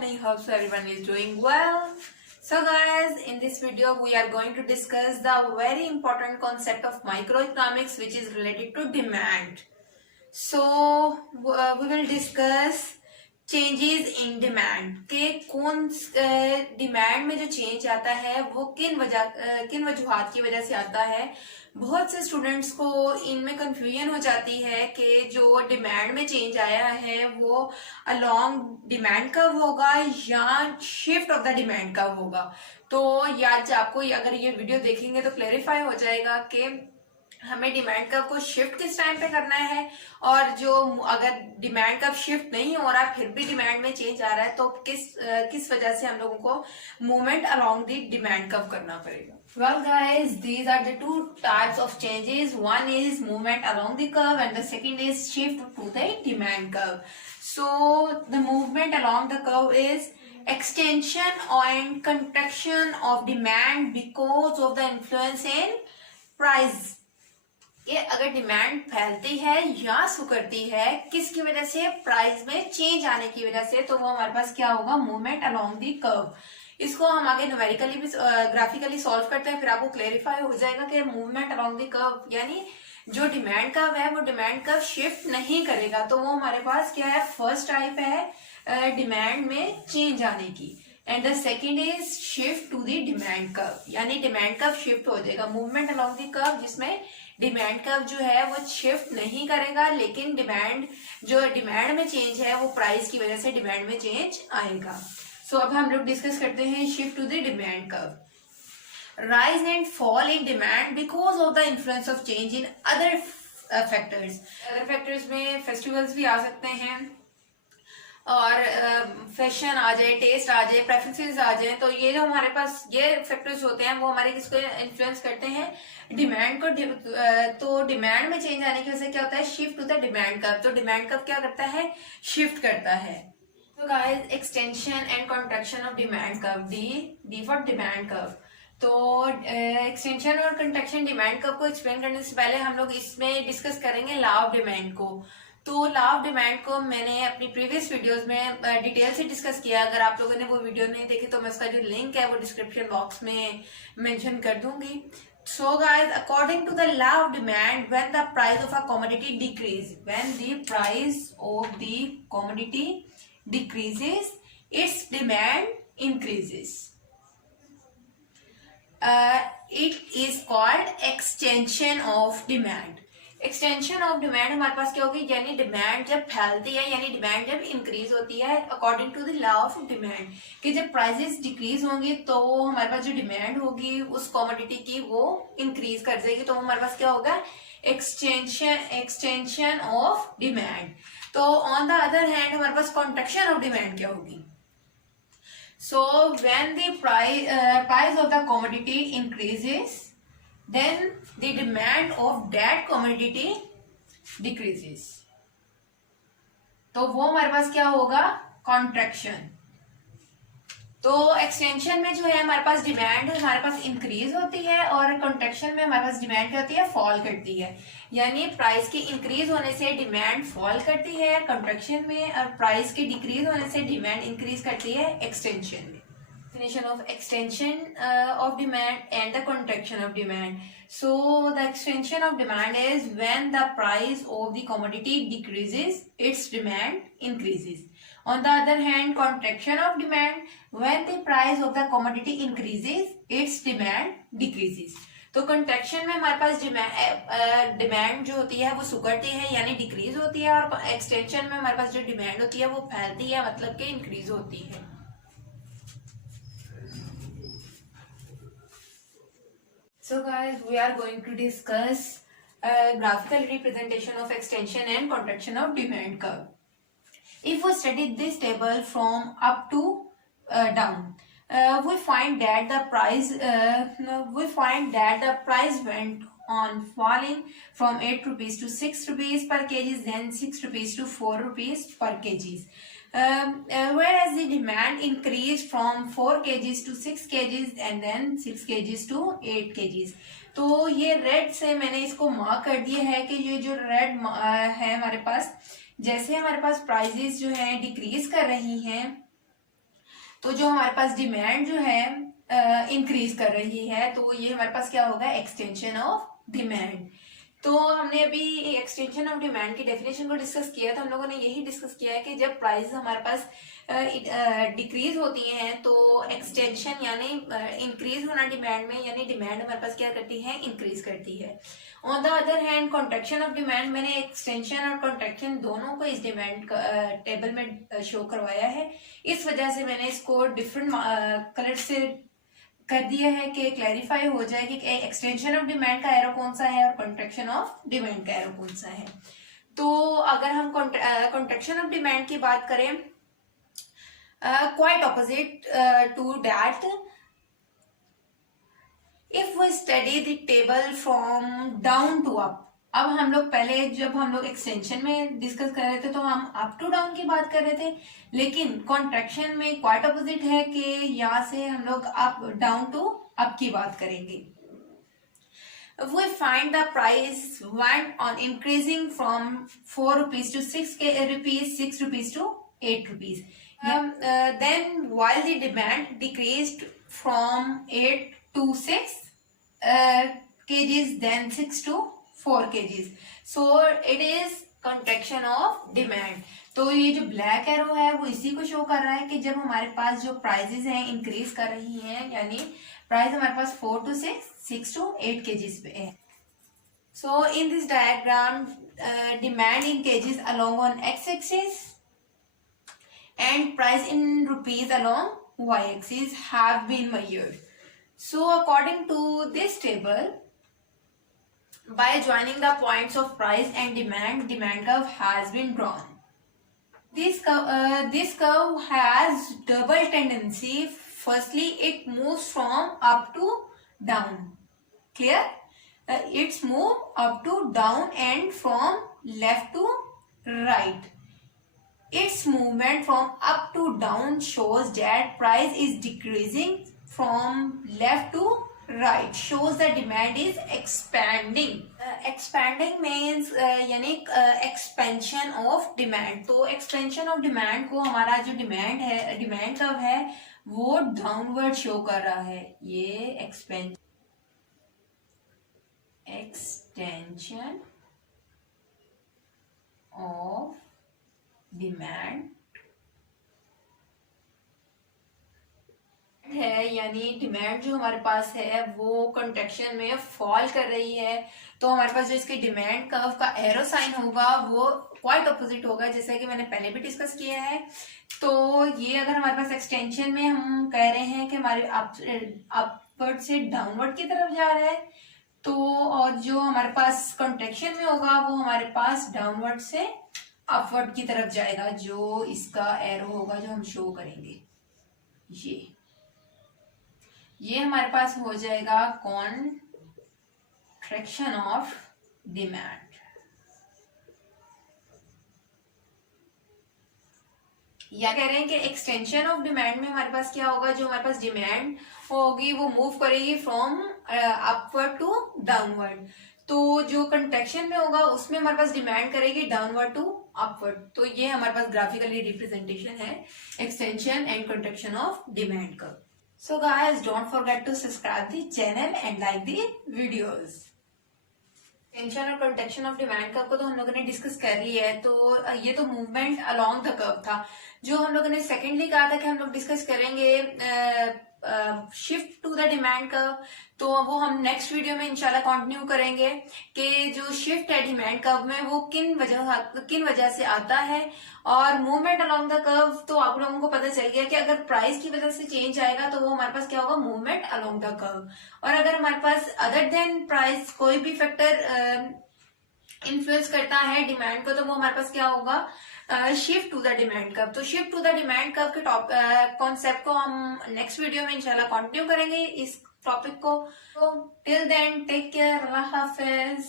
and I hope so everyone is doing well. So guys, in this video we are going to discuss the very important concept of microeconomics which is related to demand. So we will discuss changes in demand के कौन demand में जो change आता है वो किन वजूहात की वजह से आता है। बहुत से स्टूडेंट्स को इनमें कंफ्यूजन हो जाती है कि जो डिमांड में चेंज आया है वो अलोंग डिमांड कब होगा या शिफ्ट ऑफ द डिमांड कब होगा। तो आज आपको अगर ये वीडियो देखेंगे तो क्लेरिफाई हो जाएगा कि हमें डिमांड कर्व को शिफ्ट किस टाइम पे करना है, और जो अगर डिमांड कर्व शिफ्ट नहीं हो रहा फिर भी डिमांड में चेंज आ रहा है तो किस वजह से हम लोगों को movement along the demand curve करना पड़ेगा। Well guys, these are the two types of changes. One is movement along the curve and the second is shift to the demand curve. So the movement along the curve is extension and contraction of demand because of the influence in price. ये अगर demand फैलती है या सुकड़ती है किसकी वजह से, price में चेंज आने की वजह से, तो वो हमारे पास क्या होगा, मूवमेंट अलोंग दी कर्व। इसको हम आगे न्यूमेरिकली भी ग्राफिकली सॉल्व करते हैं, फिर आपको क्लेरिफाई हो जाएगा कि मूवमेंट अलोंग दी कर्व यानी जो डिमांड कर्व है वो डिमांड कर्व शिफ्ट नहीं करेगा। तो वो हमारे पास क्या है, फर्स्ट टाइप है डिमांड में चेंज आने की, and the second is shift to the demand curve यानी डिमांड कर्व शिफ्ट हो जाएगा। मूवमेंट अलोंग दी कर्व जिसमें डिमांड कर्व जो है वो शिफ्ट नहीं करेगा, लेकिन डिमांड में चेंज है वो प्राइस की वजह से डिमांड में चेंज आएगा। सो अब हम लोग डिस्कस करते हैं shift to the demand curve. Rise and fall in demand because of the influence of change in other factors. Other factors में फेस्टिवल्स भी आ सकते हैं और फैशन आ जाए, टेस्ट आ जाए, प्रेफरेंसेस आ जाए। तो ये जो हमारे पास ये फैक्टर्स होते हैं वो हमारे किसको इन्फ्लुएंस करते हैं, डिमांड को। तो डिमांड में चेंज आने की वजह से क्या होता है, shift to the demand curve. तो डिमांड कर्व क्या करता है, शिफ्ट करता है। तो guys, extension and contraction of demand curve, D for demand curve. तो एक्सटेंशन और कंट्रैक्शन डिमांड कर्व को एक्सप्लेन करने से पहले हम लोग इसमें डिस्कस करेंगे लॉ ऑफ डिमांड को। तो लॉ ऑफ डिमांड को मैंने अपनी प्रीवियस वीडियोस में डिटेल से डिस्कस किया। अगर आप लोगों ने वो वीडियो नहीं देखी तो मैं उसका जो लिंक है वो डिस्क्रिप्शन बॉक्स में मेंशन कर दूंगी। So guys, according to the law of demand, when the price of a commodity decreases, when the price of the commodity decreases, it's demand increases. It is called extension of demand. Extension of demand हमारे पास क्या होगी, यानी demand जब फैलती है यानी demand जब इंक्रीज होती है according to the law of demand, कि जब प्राइसेस डिक्रीज होंगी तो हमारे पास जो डिमांड होगी उस कमोडिटी की वो इंक्रीज कर देगी। तो हमारे पास क्या होगा, एक्सटेंशन ऑफ डिमांड। तो ऑन द अदर हैंड हमारे पास कॉन्ट्रैक्शन ऑफ डिमांड क्या होगी। So when the price of the commodity increases, then the demand of that commodity decreases। तो वो हमारे पास क्या होगा, कॉन्ट्रैक्शन। तो एक्सटेंशन में जो है हमारे पास डिमांड हमारे पास इंक्रीज होती है और कॉन्ट्रैक्शन में हमारे पास डिमांड क्या होती है, फॉल करती है। यानी प्राइस के इंक्रीज होने से डिमांड फॉल करती है कॉन्ट्रैक्शन में, और प्राइस के डिक्रीज होने से डिमांड इंक्रीज करती है एक्सटेंशन में। Definition of extension of demand and the contraction of demand. So the extension of demand is when the price of the commodity decreases, its demand increases. On the other hand, contraction of demand, when the price of the commodity increases, its demand decreases. तो contraction में हमारे पास demand जो होती है वो सुकड़ती है यानी decrease होती है, और एक्सटेंशन में हमारे पास जो डिमांड होती है वो फैलती है मतलब कि इंक्रीज होती है। So guys, we are going to discuss graphical representation of extension and contraction of demand curve. If we study this table from up to down, we find that the price went on falling from 8 rupees to 6 rupees per kg, then 6 rupees to 4 rupees per kg. Whereas the demand increased from 4 kgs to 6 kgs and then 6 kgs to 8 kgs. तो ये red से मैंने इसको mark कर दिया है कि ये जो रेड है हमारे पास, जैसे हमारे पास प्राइजेस जो है डिक्रीज कर रही हैं तो जो हमारे पास डिमांड जो है इंक्रीज कर रही है, तो ये हमारे पास क्या होगा, एक्सटेंशन ऑफ डिमांड। तो हमने अभी एक्सटेंशन ऑफ डिमांड की डेफिनेशन को डिस्कस किया, तो हम लोगों ने यही डिस्कस किया है कि जब प्राइस हमारे पास डिक्रीज होती हैं तो एक्सटेंशन यानी इंक्रीज होना डिमांड में, यानी डिमांड हमारे पास क्या करती है, इंक्रीज करती है। On the other hand contraction of demand, मैंने एक्सटेंशन और कॉन्ट्रैक्शन दोनों को इस डिमांड टेबल में शो करवाया है, इस वजह से मैंने इसको डिफरेंट कलर से कर दिया है कि क्लैरिफाई हो जाए कि एक्सटेंशन ऑफ डिमांड का एरो कौन सा है और कॉन्ट्रैक्शन ऑफ डिमांड का एरो कौन सा है। तो अगर हम कॉन्ट्रैक्शन ऑफ डिमांड की बात करें, quite opposite to that, if we study the table from down to up. अब हम लोग पहले जब हम लोग एक्सटेंशन में डिस्कस कर रहे थे तो हम अप टू डाउन की बात कर रहे थे, लेकिन कॉन्ट्रैक्शन में क्वाइट ऑपोजिट है कि यहाँ से हम लोग अप डाउन टू अप की बात करेंगे। We find the price went on increasing from 4 rupees to 6 rupees, 6 rupees to 8 rupees. Then while the demand decreased from 8 to 6 kgs, then 6 to 4 kgs. So it is contraction of demand. तो ये जो black arrow है वो इसी को show कर रहा है कि जब हमारे पास जो प्राइजेस हैं इंक्रीज कर रही हैं, यानी प्राइस हमारे पास 4 to 6, 6 to 8 kgs पे है। So in this diagram, demand in kgs along on x-axis and price in rupees along y-axis have been measured. So according to this table, by joining the points of price and demand curve has been drawn. This curve has double tendency. Firstly, it moves from up to down. Clear? It's move up to down and from left to right. Its movement from up to down shows that price is decreasing from left to right, shows the demand is expanding. Expanding means यानी expansion of demand. तो expansion of demand को हमारा जो demand है, demand curve है वो downward show कर रहा है। ये extension of demand है, यानी डिमांड जो हमारे पास है वो कंट्रैक्शन में फॉल कर रही है, तो हमारे पास जो इसके डिमांड कर्व का एरो साइन होगा वो क्वाइट ऑपोजिट होगा, जैसा कि मैंने पहले भी डिस्कस किया है। तो ये अगर हमारे पास एक्सटेंशन में हम कह रहे हैं कि हमारे अपवर्ड से डाउनवर्ड की तरफ जा रहा है, तो और जो हमारे पास कंट्रैक्शन में होगा वो हमारे पास डाउनवर्ड से अपवर्ड की तरफ जाएगा, जो इसका एरो होगा जो हम शो करेंगे। ये हमारे पास हो जाएगा कॉन्ट्रैक्शन ऑफ डिमांड। या कह रहे हैं कि एक्सटेंशन ऑफ डिमांड में हमारे पास क्या होगा, जो हमारे पास डिमांड होगी वो मूव करेगी फ्रॉम अपवर्ड टू डाउनवर्ड, तो जो कंट्रैक्शन में होगा उसमें हमारे पास डिमांड करेगी डाउनवर्ड टू अपवर्ड। तो ये हमारे पास ग्राफिकली रिप्रेजेंटेशन है extension and contraction of demand का। So guys, don't forget to subscribe the channel and like the videos. Extension और कंट्रैक्शन ऑफ डिमांड कर्व को तो हम लोगों ने डिस्कस कर लिया है, तो ये तो मूवमेंट अलोंग द कर्व था। जो हम लोगों ने सेकेंडली कहा था कि हम लोग डिस्कस करेंगे shift to the demand curve, तो वो हम नेक्स्ट वीडियो में इंशाल्लाह कंटिन्यू करेंगे कि जो शिफ्ट है डिमांड कर्व में वो किन वजह से आता है। और मूवमेंट अलोंग द कर्व तो आप लोगों को पता चल गया कि अगर प्राइस की वजह से चेंज आएगा तो वो हमारे पास क्या होगा, मूवमेंट अलोंग द कर्व। और अगर हमारे पास अदर देन प्राइस कोई भी फैक्टर इन्फ्लुएंस करता है डिमांड को, तो वो हमारे पास क्या होगा, shift to the demand curve. तो shift to the demand curve के कॉन्सेप्ट को हम नेक्स्ट वीडियो में इंशाल्लाह कंटिन्यू करेंगे इस टॉपिक को। तो टिल देन टेक केयर, अल्लाह हाफिज।